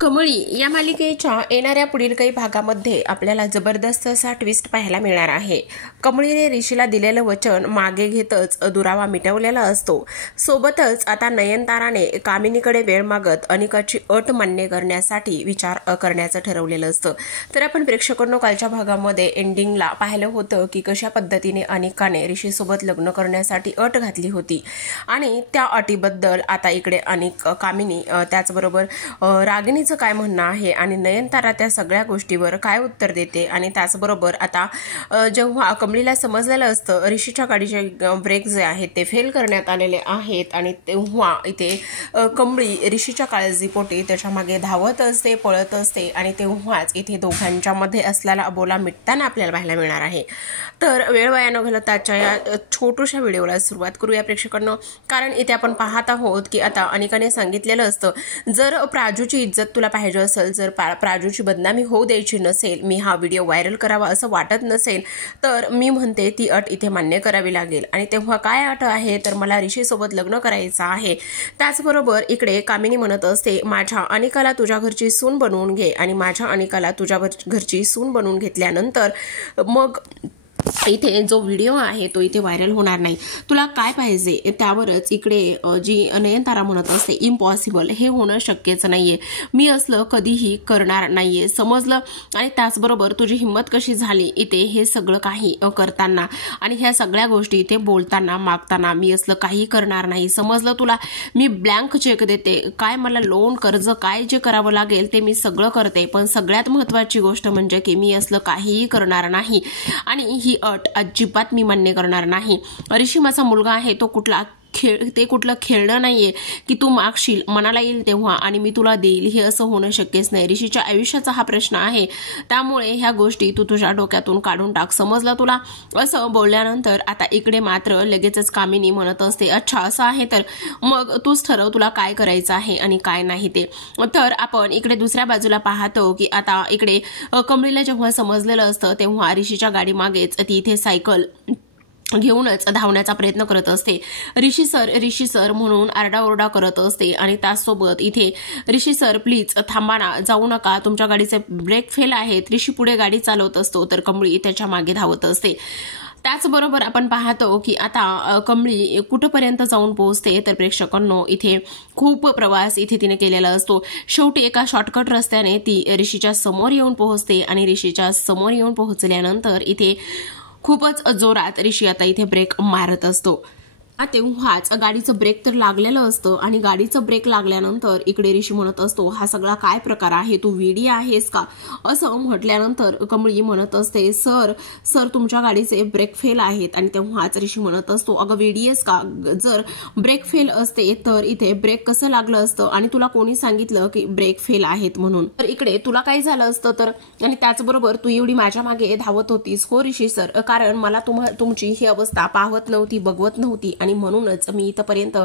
कमळी या मालिकेच्या येणाऱ्या पुढील काही भागामध्ये आपल्याला जबरदस्त असा ट्विस्ट पाहायला मिळणार आहे। कमळीने ऋषीला दिलेलं वचन मागे घेतच दुरावा मिटवलेला असतो। सोबतच आता नयनताराने कामिनीकडे वेळ मागत अनिकाची अट मान्य करण्यासाठी विचार करण्याचं ठरवलेलं असतं। तर आपण प्रेक्षकांनो कालच्या भागामध्ये एंडिंगला पाहिलं होतं की कशा पद्धतीने अनिकाने ऋषीसोबत लग्न करण्यासाठी अट घातली होती आणि त्या अटीबद्दल आता इकडे कामिनी त्याचबरोबर रागिनी काय म्हणणं आहे आणि नयनतारा त्या सगळ्या गोष्टीवर काय उत्तर देते आणि त्याचबरोबर आता जेव्हा कमळीला समजलेलं असतं ऋषीच्या गाडीचे ब्रेक जे आहेत ते फेल करण्यात आलेले आहेत आणि तेव्हा इथे कमळी ऋषीच्या काळजीपोटी त्याच्या मागे धावत असते, पळत असते आणि तेव्हाच इथे दोघांच्या मध्ये असलेला बोला मिटताना आपल्याला पाहायला मिळणार आहे। तर वेळ वाया न घालवताच्या या छोट्याशा व्हिडिओला सुरुवात करूया प्रेक्षकांनो, कारण इथे आपण पाहत आहोत की आता अनिकाने सांगितलेलं असतं जर प्राजूची इज्जत तुला पाहिजे असेल, जर प्राजूची बदनामी होऊ द्यायची नसेल, मी हा व्हिडिओ व्हायरल करावा असं वाटत नसेल तर मी म्हणते ती अट इथे मान्य करावी लागेल। आणि तेव्हा काय अट आहे तर मला ऋषीसोबत लग्न करायचं आहे। त्याचबरोबर इकडे कामिनी म्हणत असते माझ्या अनिकाला तुझ्या घरची सून बनवून घे आणि माझ्या अनिकाला तुझ्या घरची सून बनवून घेतल्यानंतर मग इथे जो व्हिडिओ आहे तो इथे व्हायरल होणार नाही। तुला काय पाहिजे त्यावरच इकडे जी नयनतारा म्हणत असते इम्पॉसिबल, हे होणं शक्यच नाहीये, मी असलं कधीही करणार नाहीये, समजलं। आणि त्याचबरोबर तुझी हिंमत कशी झाली इथे हे सगळं काही करताना आणि ह्या सगळ्या गोष्टी इथे बोलताना मागताना, मी असलं काही करणार नाही, समजलं तुला। मी ब्लँक चेक देते, काय मला लोन कर्ज काय जे करावं लागेल ते मी सगळं करते, पण सगळ्यात महत्त्वाची गोष्ट म्हणजे की मी असलं काहीही करणार नाही आणि ही अट अजिबात मी मान्य करणार नाही। ऋषी माझा मुलगा आहे, तो कुठलं खेळणं नाहीये की तू मागशील मनाला येईल तेव्हा आणि मी तुला देईल, हे असं होणं शक्यच नाही। ऋषीच्या आयुष्याचा हा प्रश्न आहे, त्यामुळे ह्या गोष्टी तू तुझ्या डोक्यातून काढून टाक, समजलं तुला। असं बोलल्यानंतर आता इकडे मात्र लगेचच कामिनी म्हणत असते अच्छा असं आहे तर मग तूच ठरव तुला काय करायचं आहे आणि काय नाही ते। तर आपण इकडे दुसऱ्या बाजूला पाहतो की आता इकडे कमळीला जेव्हा समजलेलं असतं तेव्हा ऋषीच्या गाडी मागेच ती इथे सायकल घेऊनच धावण्याचा प्रयत्न करत असते। ऋषी सर म्हणून आरडाओरडा करत असते आणि त्याचसोबत इथे ऋषी सर प्लीज थांबा ना, जाऊ नका, तुमच्या गाडीचे ब्रेक फेल आहेत। ऋषी पुढे गाडी चालवत असतो तर कमळी त्याच्या मागे धावत असते। त्याचबरोबर आपण पाहतो की आता कमळी कुठपर्यंत जाऊन पोहोचते तर प्रेक्षकांनो इथे खूप प्रवास इथे तिने केलेला असतो। शेवटी एका शॉर्टकट रस्त्याने ती ऋषीच्या समोर येऊन पोहोचते आणि ऋषीच्या समोर येऊन पोहोचल्यानंतर इथे खूपच जोरात ऋषी आता इथे ब्रेक मारत असतो। तेव्हाच गाडीचं ब्रेक तर लागलेलं असतं आणि गाडीचं ब्रेक लागल्यानंतर इकडे ऋषी म्हणत असतो हा सगळा काय प्रकार आहे, तू वेडी आहेस का, असं म्हटल्यानंतर कमळी म्हणत असते सर तुमच्या गाडीचे ब्रेक फेल आहेत। आणि तेव्हाच ऋषी म्हणत असतो अगं वेडी आहेस का, जर ब्रेक फेल असते तर इथे ब्रेक कसं लागलं असतं आणि तुला कोणी सांगितलं की ब्रेक फेल आहेत म्हणून, तर इकडे तुला काय झालं असतं तर। आणि त्याचबरोबर तू एवढी माझ्या मागे धावत होतीस हो ऋषी सर, कारण मला तुमची ही अवस्था पाहत नव्हती, बघवत नव्हती आणि म्हणूनच मी इथपर्यंत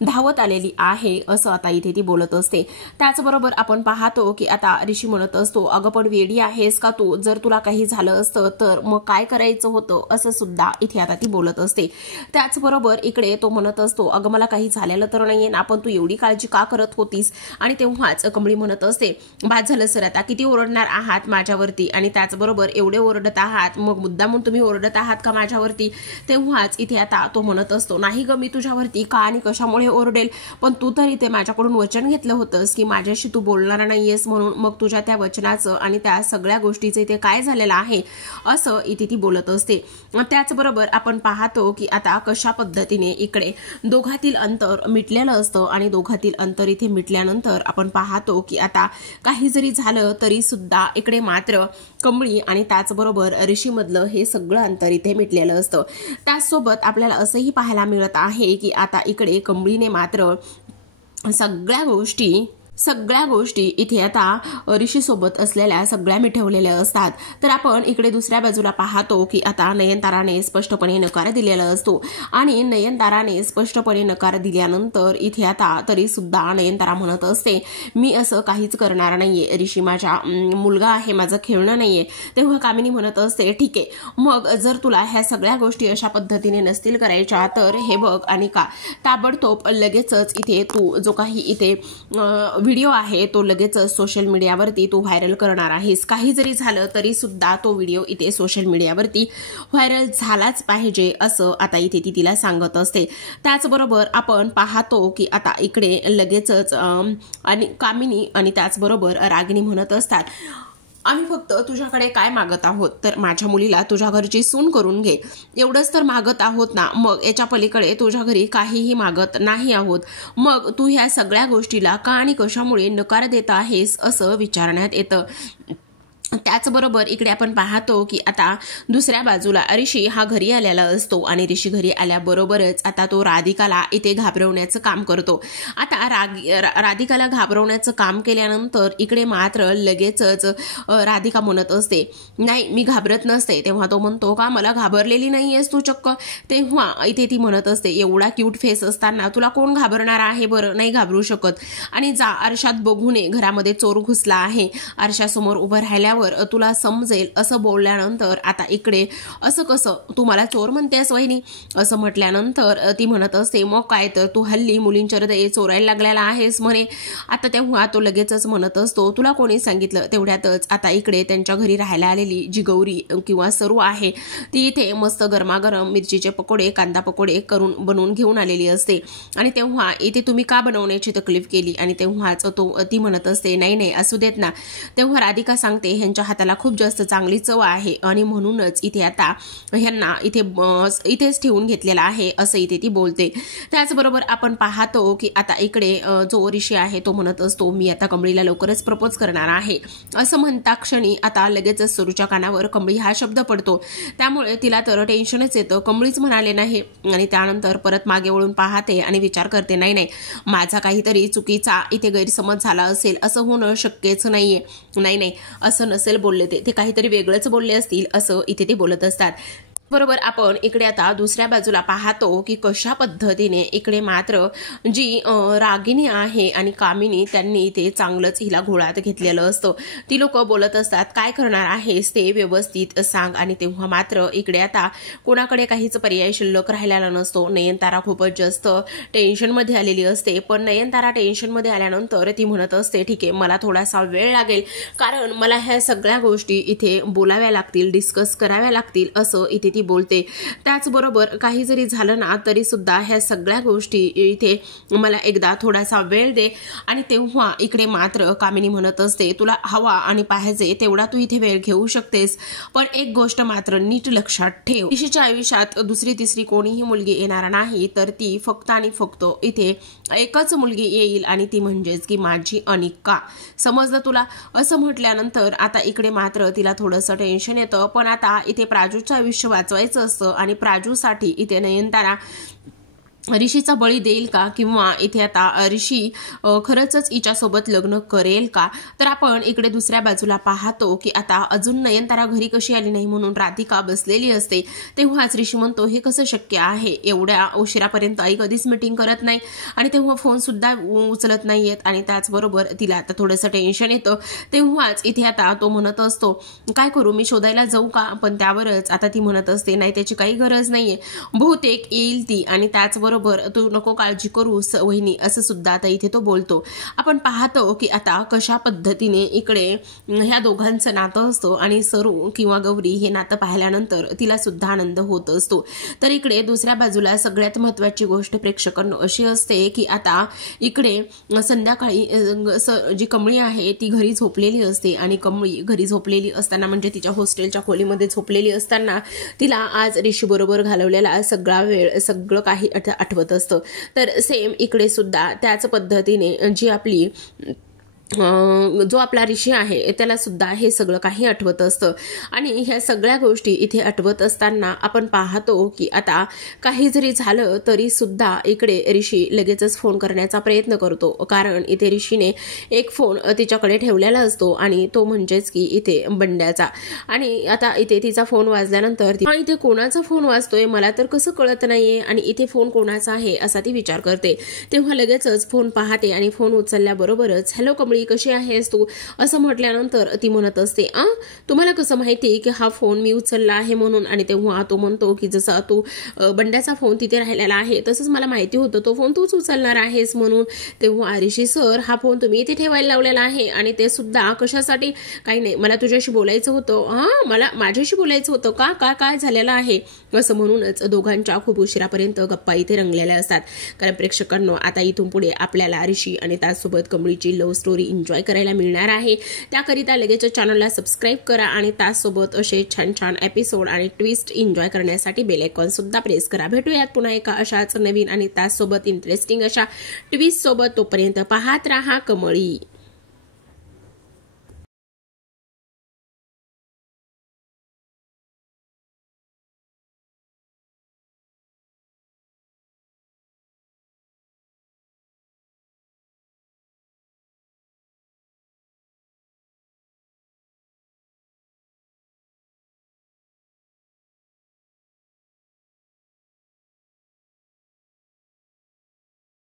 धावत आलेली आहे, असं आता इथे ती बोलत असते। त्याचबरोबर आपण पाहतो की आता ऋषी म्हणत असतो अगं पण वेडी आहेस का तू, जर तुला काही झालं असतं तर मग काय करायचं होतं, असं सुद्धा इथे आता ती बोलत असते। त्याचबरोबर इकडे तो म्हणत असतो अगं मला काही झालेलं तर नाहीये ना, पण तू एवढी काळजी का करत होतीस। आणि तेव्हाच कमळी म्हणत असते बाद झालं सर, आता किती ओरडणार आहात माझ्यावरती आणि त्याचबरोबर एवढे ओरडत आहात मग मुद्दामून तुम्ही ओरडत आहात का माझ्यावरती। तेव्हाच इथे आता तो म्हणत असतो नाही ग मी तुझ्यावरती का आणि कशामुळे ओरडेल, पण तू तर इथे माझ्याकडून वचन घेतलं होतंस की माझ्याशी तू बोलणार नाहीयेस म्हणून, मग तुझ्या त्या वचनाचं आणि त्या सगळ्या गोष्टीचं इथे काय झालेलं आहे, असं इथे ती बोलत असते। त्याचबरोबर आपण पाहतो की आता कशा पद्धतीने इकडे दोघातील अंतर मिटलेलं असतं आणि दोघातील अंतर इथे मिटल्यानंतर आपण पाहतो की आता काही जरी झालं तरी सुद्धा इकडे मात्र कमळी आणि त्याचबरोबर ऋषी मधलं हे सगळं अंतर इथे मिटलेलं असतं। त्याचसोबत आपल्याला असंही पाहायला मिळत आहे की आता इकडे कमळीने मात्र सगळ्या गोष्टी इथे आता ऋषी सोबत असलेल्या सगळ्या मिटवलेल्या असतात। तर आपण इकडे दुसऱ्या बाजूला पाहतो की आता नयनताराने स्पष्टपणे नकार दिलेला असतो आणि नयनताराने स्पष्टपणे नकार दिल्यानंतर इथे आता तरी सुद्धा नयनतारा म्हणत असते मी असं काहीच करणार नाहीये, ऋषी माझा मुलगा आहे, माझं खेळणं नाहीये। तेव्हा कामिनी म्हणत असते ठीक आहे, मग जर तुला ह्या सगळ्या गोष्टी अशा पद्धतीने नसतील करायच्या तर हे बघ अनिका, ताबडतोब लगेचच इथे तू जो काही इथे व्हिडिओ आहे तो लगेचच सोशल मीडियावरती तू व्हायरल करणार आहेस. काही जरी झालं तरी सुद्धा तो व्हिडिओ इथे सोशल मीडियावरती व्हायरल झालाच पाहिजे असं आता इथे ती तिला सांगत असते. त्याचबरोबर आपण पाहतो की आता इकडे लगेचच आणि कामिनी आणि त्याचबरोबर रागिनी म्हणत असतात, आम्ही फक्त तुझ्याकडे काय मागत आहोत तर माझ्या मुलीला तुझ्या घरची सून करून घे, एवढंच तर मागत आहोत ना. मग याच्या पलीकडे तुझ्या घरी काहीही मागत नाही आहोत. मग तू ह्या सगळ्या गोष्टीला का आणि कशामुळे नकार देत आहेस असं विचारण्यात येतं. त्याचबरोबर इकडे आपण पाहतो की आता दुसऱ्या बाजूला ऋषी हा घरी आलेला असतो आणि ऋषी घरी आल्याबरोबरच आता तो राधिकाला इथे घाबरवण्याचं काम करतो. आता राधिकाला घाबरवण्याचं काम केल्यानंतर इकडे मात्र लगेचच राधिका म्हणत असते, नाही मी घाबरत नसते. तेव्हा तो म्हणतो, का मला घाबरलेली नाही आहेस तू चक्क. तेव्हा इथे ती म्हणत असते, एवढा क्यूट फेस असताना तुला कोण घाबरणार आहे बरं, नाही घाबरू शकत. आणि जा आरशात बघू नये, घरामध्ये चोर घुसला आहे, आरशासमोर उभं राहिल्यावर तुला समजेल असं बोलल्यानंतर आता इकडे असं कसं तू मला चोर म्हणतेस वहिनी असं म्हटल्यानंतर ती म्हणत असते, मग काय तर तू हल्ली मुलींच्या हृदय चोरायला लागलेला आहेस म्हणे. आता तेव्हा तो लगेचच म्हणत असतो, तुला कोणी सांगितलं. तेवढ्यातच आता इकडे त्यांच्या घरी राहायला आलेली जी गौरी किंवा सरू आहे ती इथे मस्त गरमागरम मिरचीचे पकोडे कांदा पकोडे बनवून घेऊन आलेली असते. आणि तेव्हा इथे तुम्ही का बनवण्याची तकलीफ केली. आणि तेव्हाच ती म्हणत असते, नाही नाही असू देत ना. तेव्हा राधिका सांगते, ह्यांच्या हाताला खूप जास्त चांगली चव आहे आणि म्हणूनच इथे आता ह्यांना इथेच ठेवून घेतलेला आहे असं इथे ती बोलते. त्याचबरोबर आपण पाहतो की आता इकडे जो ऋषी आहे तो म्हणत असतो, मी आता कमळीला लवकरच प्रपोज करणार आहे असं म्हणता क्षणी आता लगेचच सरूच्या कानावर कमळी हा शब्द पडतो. त्यामुळे तिला तर टेन्शनच येतं, कमळीच म्हणाले नाही. आणि त्यानंतर परत मागे वळून पाहते आणि विचार करते, नाही नाही माझा काहीतरी चुकीचा इथे गैरसमज झाला असेल, असं होणं शक्यच नाहीये. नाही नाही असं नसेल बोलले, ते काहीतरी वेगळंच बोलले असतील असं इथे ते बोलत असतात. बरोबर आपण इकडे आता दुसऱ्या बाजूला पाहतो की कशा पद्धतीने इकडे मात्र जी रागिनी आहे आणि कामिनी त्यांनी इथे चांगलंच हिला घोळात घेतलेलं असतं. ती लोक बोलत असतात, काय करणार आहेस ते व्यवस्थित सांग. आणि तेव्हा मात्र इकडे आता कोणाकडे काहीच पर्याय शिल्लक राहिलेला नसतो. नयनतारा खूपच जास्त टेन्शनमध्ये आलेली असते. पण नयनतारा टेन्शनमध्ये आल्यानंतर ती म्हणत असते, ठीक आहे मला थोडासा वेळ लागेल, कारण मला ह्या सगळ्या गोष्टी इथे बोलाव्या लागतील, डिस्कस कराव्या लागतील असं इथे बोलते. त्याचबरोबर काही जरी झालं ना तरी सुद्धा ह्या सगळ्या गोष्टी इथे मला एकदा थोडासा वेळ दे. आणि तेव्हा इकडे मात्र कामिनी म्हणत असते, तुला हवा आणि पाहिजे तेवढा तू इथे वेळ घेऊ शकतेस, पण एक गोष्ट मात्र नीट लक्षात ठेव, ऋषीच्या आयुष्यात दुसरी तिसरी कोणीही मुलगी येणार नाही, तर ती फक्त आणि फक्त इथे एकच मुलगी येईल आणि ती म्हणजेच की माझी अनिका. समजलं तुला. असं म्हटल्यानंतर आता इकडे मात्र तिला थोडंसं टेन्शन येतं. पण आता इथे प्राजूचं आयुष्य वाचवायचं असतं आणि प्राजूसाठी इथे नयनतारा ऋषीचा बळी देईल का, किंवा इथे आता ऋषी खरंच हिच्यासोबत लग्न करेल का. तर आपण इकडे दुसऱ्या बाजूला पाहतो की आता अजून नयनतारा घरी कशी आली नाही म्हणून राधिका बसलेली असते. तेव्हाच ऋषी म्हणतो, हे कसं शक्य आहे, एवढ्या उशिरापर्यंत आई कधीच मीटिंग करत नाही आणि तेव्हा फोन सुद्धा उचलत नाहीयेत. आणि त्याचबरोबर तिला आता थोडंसं टेन्शन येतं. तेव्हाच इथे आता तो म्हणत असतो, काय करू मी शोधायला जाऊ का. पण त्यावरच आता ती म्हणत असते, नाही त्याची काही गरज नाहीये, बहुतेक येईल ती. आणि त्याचबरोबर तू नको काळजी करू वहिनी असं सुद्धा आता इथे तो बोलतो. आपण पाहतो की आता कशा पद्धतीने इकडे ह्या दोघांचं नातं असतं आणि सरू किंवा गौरी हे नातं पाहिल्यानंतर तिला सुद्धा आनंद होत असतो. तर इकडे दुसऱ्या बाजूला सगळ्यात महत्त्वाची गोष्ट प्रेक्षकांना अशी असते की आता इकडे संध्याकाळी जी कमळी आहे ती घरी झोपलेली असते. आणि कमळी घरी झोपलेली असताना म्हणजे तिच्या हॉस्टेलच्या खोलीमध्ये झोपलेली असताना तिला आज ऋषी बरोबर घालवलेला सगळा वेळ सगळं काही आठवत असतं. तर सेम इकडे सुद्धा त्याच पद्धतीने जी आपली जो आपला ऋषी आहे त्याला सुद्धा हे सगळं काही आठवत असतं. आणि ह्या सगळ्या गोष्टी इथे आठवत असताना आपण पाहतो की आता काही जरी झालं तरी सुद्धा इकडे ऋषी लगेचच फोन करण्याचा प्रयत्न करतो. कारण इथे ऋषीने एक फोन तिच्याकडे ठेवलेला असतो आणि तो म्हणजेच की इथे बंड्याचा. आणि आता इथे तिचा फोन वाजल्यानंतर इथे कोणाचा फोन वाजतोय मला तर कसं कळत नाहीये आणि इथे फोन कोणाचा आहे असा ती विचार करते. तेव्हा लगेचच फोन पाहते आणि फोन उचलल्याबरोबरच हॅलो कमळी कमळी कशी आहेस तू असं म्हटल्यानंतर ती म्हणत असते तुम्हाला कसं माहिती की हा फोन मी उचलला आहे म्हणून. आणि तेव्हा तो म्हणतो की जसा तू बंड्याचा फोन तिथे राहिलेला आहे तसंच मला माहिती होतं तो फोन तूच उचलणार आहेस म्हणून. तेव्हा ऋषी सर हा फोन तुम्ही इथे ठेवायला लावलेला आहे आणि ते सुद्धा कशासाठी. काही नाही, मला तुझ्याशी बोलायचं होतं. मला माझ्याशी बोलायचं होतं का, काय झालेलं आहे असं म्हणूनच दोघांच्या खूप उशिरापर्यंत गप्पा इथे रंगलेल्या असतात. कारण प्रेक्षकांनो आता इथून पुढे आपल्याला ऋषी आणि त्याचसोबत कमळीची लव्ह स्टोरी एन्जॉय करायला मिळणार आहे. त्याकरिता लगेच चॅनलला सबस्क्राईब करा आणि त्याचसोबत असे छान छान एपिसोड आणि ट्विस्ट एन्जॉय करण्यासाठी बेल आयकॉन सुद्धा प्रेस करा. भेटूयात पुन्हा एका अशाच नवीन आणि त्याचसोबत इंटरेस्टिंग अशा ट्विस्ट सोबत. तोपर्यंत पाहत राहा कमळी.